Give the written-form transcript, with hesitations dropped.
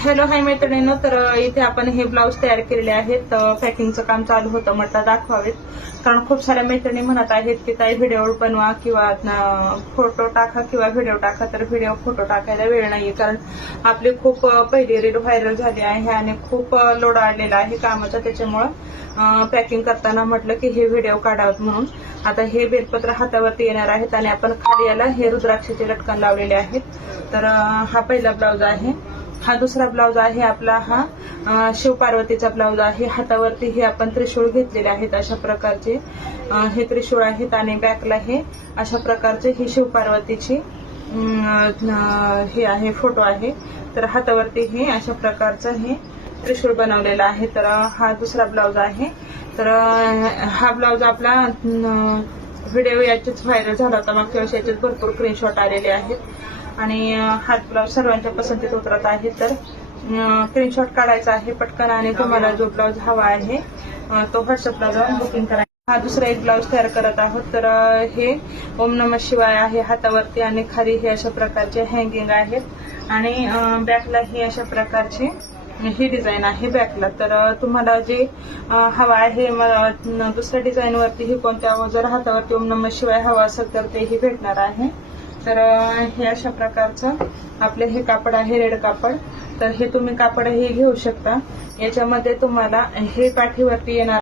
Hello hi मैत्रिणींनो, तर इथे आपण हे ब्लाऊज तयार केलेले आहेत. पॅकिंगचं काम चालू होतं, म्हटलं दाखवावेत. कारण खूप साऱ्या मैत्रिणी म्हणत आहेत की ताई व्हिडिओ बनवा किंवा फोटो टाका किंवा व्हिडिओ टाका. तर व्हिडिओ फोटो टाकायला वेळ नाहीये, कारण आपली खूप पहिली रील व्हायरल झाली आहे आणि खूप लोड आलेला आहे कामाचा. त्याच्यामुळं पॅकिंग करताना म्हटलं की हे व्हिडिओ काढावेत म्हणून. आता हे बेलपत्र हातावरती येणार आहेत आणि आपण खाली याला हे रुद्राक्षाचे लटकन लावलेले आहेत. तर हा पहिला ब्लाऊज आहे. हा दुसरा ब्लाऊज आहे आपला. हा शिवपार्वतीचा ब्लाऊज आहे. हातावरती हे आपण त्रिशूळ घेतलेले आहेत. अशा प्रकारचे हे त्रिशूळ आहेत आणि बॅकला हे अशा प्रकारचे ही शिवपार्वतीची हे आहे, फोटो आहे. तर हातावरती हे अशा प्रकारचं हे त्रिशूळ बनवलेलं आहे. तर हा दुसरा ब्लाऊज आहे. तर हा ब्लाऊज आपला व्हिडिओ याचेच व्हायरल झाला होता मागच्या वर्षी. याचेच भरपूर स्क्रीनशॉट आलेले आहेत आणि हा ब्लाऊज सर्वांच्या पसंतीत उतरत आहे. तर स्क्रीनशॉट काढायचा आहे पटकन आणि तुम्हाला जो ब्लाऊज हवा आहे तो व्हॉट्सअपला जाऊन बुकिंग करा. हा दुसरा एक ब्लाऊज तयार करत आहोत. तर हे ओम नमः शिवाय आहे हातावरती आणि खाली हे अशा प्रकारचे हँगिंग आहेत आणि बॅकला ही अशा प्रकारची ही डिझाईन आहे बॅकला. तर तुम्हाला जे हवा आहे दुसऱ्या डिझाईन वरती ही कोणत्या, जर हातावरती ओम नमः शिवाय हवा असेल तर तेही भेटणार आहे. तर हे अशा प्रकारचं आपले हे कापड आहे, रेड कापड. तर हे तुम्ही कापड हे घेऊ शकता. याच्यामध्ये तुम्हाला हे पाठीवरती येणार